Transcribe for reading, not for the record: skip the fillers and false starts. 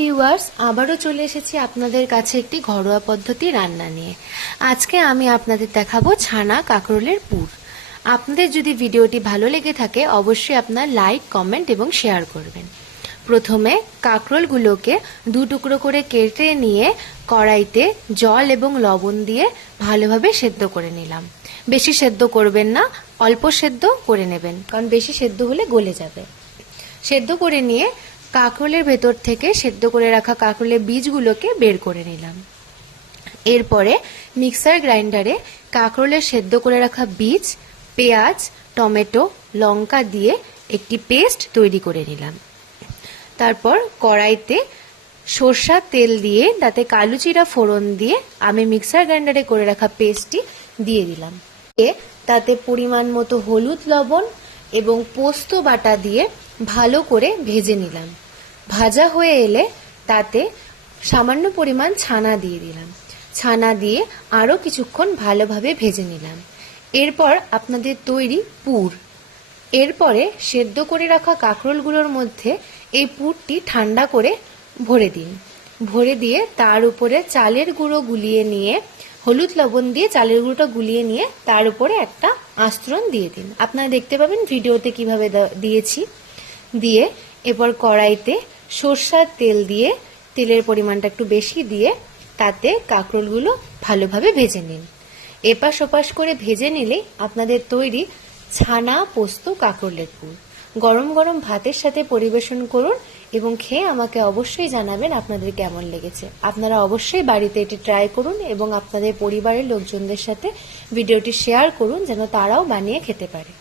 Viewers, আবারও চলে এসেছি আপনাদের কাছে একটি ঘরোয়া পদ্ধতি রান্না নিয়ে। আজকে আমি আপনাদের দেখাবো ছানা কাঁকরোলের পুর। আপনাদের যদি ভিডিওটি ভালো লেগে থাকে অবশ্যই আপনার লাইক, কমেন্ট এবং শেয়ার করবেন। প্রথমে কাঁকরোলগুলোকে দু টুকরো করে কেটে নিয়ে কড়াইতে জল এবং লবণ দিয়ে ভালোভাবে সেদ্ধ করে নিলাম। বেশি সেদ্ধ করবেন না, অল্প সেদ্ধ করে নেবেন, কারণ বেশি সেদ্ধ হলে গলে যাবে। সেদ্ধ করে নিয়ে কাঁকরোলের ভেতর থেকে সেদ্ধ করে রাখা কাঁকরোলের বীজগুলোকে বের করে নিলাম। এরপরে মিক্সার গ্রাইন্ডারে কাঁকরোলের সেদ্ধ করে রাখা বীজ, পেঁয়াজ, টমেটো, লঙ্কা দিয়ে একটি পেস্ট তৈরি করে নিলাম। তারপর কড়াইতে সরষার তেল দিয়ে তাতে কালো জিরা ফোড়ন দিয়ে আমি মিক্সার গ্রাইন্ডারে করে রাখা পেস্টটি দিয়ে দিলাম। তাতে পরিমাণ মতো হলুদ, লবণ এবং পোস্ত বাটা দিয়ে ভালো করে ভেজে নিলাম। ভাজা হয়ে এলে তাতে সামান্য পরিমাণ ছানা দিয়ে দিলাম। ছানা দিয়ে আরও কিছুক্ষণ ভালোভাবে ভেজে নিলাম। এরপর আপনাদের তৈরি পুর। এরপরে সেদ্ধ করে রাখা কাঁকরোলগুলোর মধ্যে এই পুরটি ঠান্ডা করে ভরে দিন। ভরে দিয়ে তার উপরে চালের গুঁড়ো গুলিয়ে নিয়ে, হলুদ লবণ দিয়ে চালের গুঁড়োটা গুলিয়ে নিয়ে তার উপরে একটা আস্তরণ দিয়ে দিন। আপনারা দেখতে পাবেন ভিডিওতে কিভাবে দিয়েছি। দিয়ে এবার কড়াইতে সরষার তেল দিয়ে, তেলের পরিমাণটা একটু বেশি দিয়ে তাতে কাঁকরোলগুলো ভালোভাবে ভেজে নিন। এপাশ ওপাশ করে ভেজে নিলেই আপনাদের তৈরি ছানা পোস্ত কাঁকরোলের পুর। গরম গরম ভাতের সাথে পরিবেশন করুন এবং খেয়ে আমাকে অবশ্যই জানাবেন আপনাদের কেমন লেগেছে। আপনারা অবশ্যই বাড়িতে এটি ট্রাই করুন এবং আপনাদের পরিবারের লোকজনদের সাথে ভিডিওটি শেয়ার করুন যেন তারাও বানিয়ে খেতে পারে।